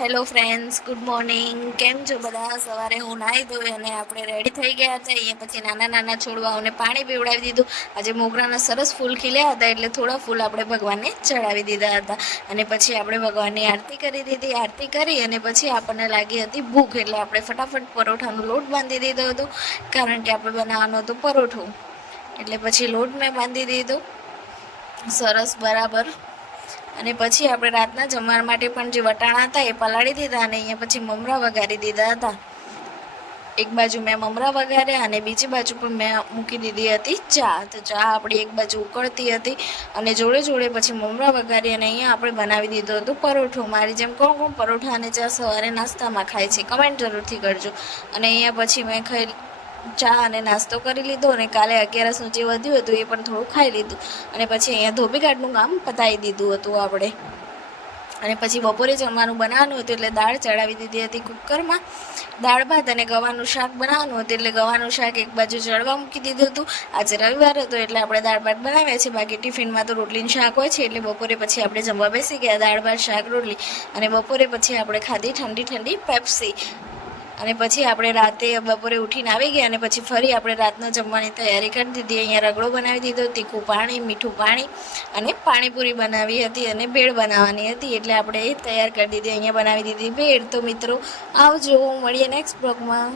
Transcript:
Hello friends good morning કેમ છો બધા? સવારે હું નાહી ધોઈ અને આપણે રેડી થઈ ગયા હતા. અહીંયા પછી નાના નાના છોડવાઓને પાણી પીવડાવી દીધું. આજે મોગરાના સરસ ફૂલ ખીલ્યા હતા એટલે થોડા ફૂલ આપણે ભગવાનને ચડાવી દીધા હતા. અને પછી આપણે ભગવાનની આરતી કરી દીધી. આરતી કરી અને પછી આપણને લાગી હતી ભૂખ, એટલે આપણે ફટાફટ પરોઠાનો લોટ બાંધી દીધો હતો. કારણ કે આપણે બનાવવાનો હતો પરોઠું. એટલે પછી લોટ મેં બાંધી દીધો. સરસ બરાબર. અને પછી આપણે રાતના જમવા માટે પણ જે વટાણા હતા એ પલાળી દીધા અને અહીંયા પછી મમરા વઘારી દીધા હતા. એક બાજુ મેં મમરા વઘાર્યા અને બીજી બાજુ પણ મેં મૂકી દીધી હતી ચા. તો ચા આપણી એક બાજુ ઉકળતી હતી અને જોડે જોડે પછી મમરા વઘારી અને અહીંયા આપણે બનાવી દીધું હતું પરોઠું. મારી જેમ કોણ કોણ પરોઠા અને ચા સવારે નાસ્તામાં ખાય છે કમેન્ટ જરૂરથી કરજો. અને અહીંયા પછી મેં ખાઈ ચા અને નાસ્તો કરી લીધો અને કાલે અગિયારસનું જે વધ્યું હતું એ પણ થોડું ખાઈ લીધું. અને પછી અહીંયા ધોબીઘાટનું કામ પતાવી દીધું હતું આપણે. અને પછી બપોરે જમવાનું બનાવવાનું હતું એટલે દાળ ચડાવી દીધી હતી કુકરમાં. દાળ ભાત અને ગવાનું શાક બનાવવાનું હતું એટલે ગવાનું શાક એક બાજુ ચડવા મૂકી દીધું હતું. આજે રવિવાર હતો એટલે આપણે દાળ ભાત બનાવ્યા છે. બાકી ટિફિનમાં તો રોટલીનું શાક હોય છે એટલે બપોરે પછી આપણે જમવા બેસી ગયા. દાળ ભાત, શાક, રોટલી અને બપોરે પછી આપણે ખાધી ઠંડી ઠંડી પેપ્સી. અને પછી આપણે રાતે બપોરે ઉઠીને આવી ગયા અને પછી ફરી આપણે રાતનો જમવાની તૈયારી કરી દીધી. અહીંયા રગડો બનાવી દીધો, તીખું પાણી, મીઠું પાણી અને પાણીપુરી બનાવી હતી અને ભેળ બનાવવાની હતી. એટલે આપણે તૈયાર કરી દીધી, અહીંયા બનાવી દીધી ભેળ. તો મિત્રો, આવજો, મળીએ નેક્સ્ટ બ્લોગમાં